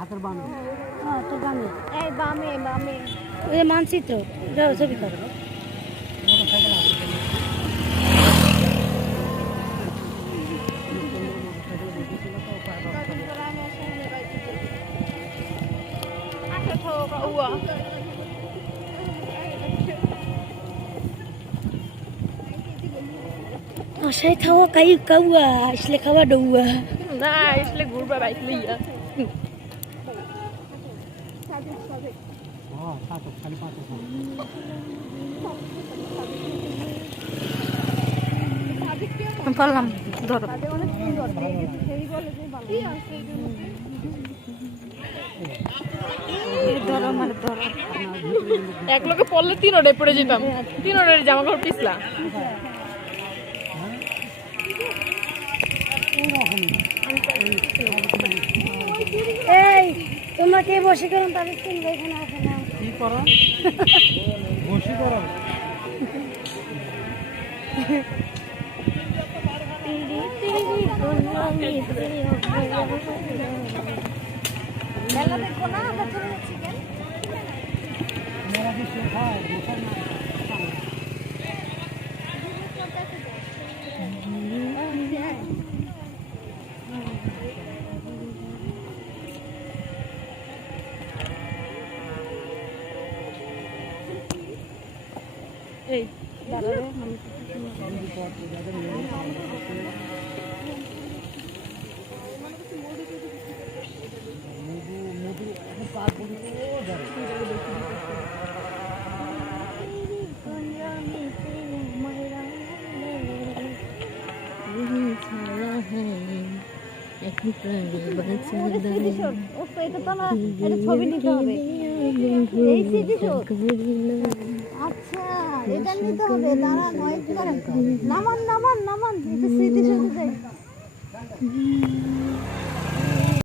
হাতের বামে। হ্যাঁ তো বামে, এই বামে বামে ওই যে মানচিত্র, যাও ছবি করো। মোটরসাইকেল আছে। আশায় খাওয়া কাই কাউয়া, আসলে খাওয়া ডৌয়া। না আসলে ঘুরবা বাইক লইয়া হ্যাঁ, পাথর, খালি পাথর। পারলাম ধরো ধরো আমার ধরো এক লোকে পড়লে তিন ওটাই পড়ে যেতাম, তিন ওটার জামা কাপড় পিছলা। এই তোমাকে বসে করুন, তাদের চিনবে এখানে আসে না। কি করো? বসি করো। মেলা দেখবো না, আমরা চলে যাচ্ছি কেন? মেরা কি শেখায়? বসার না। এই দাঁড়াবে ছবি নিতে হবে। আচ্ছা এটা নিতে হবে, দাঁড়ান নামান নামান নামান।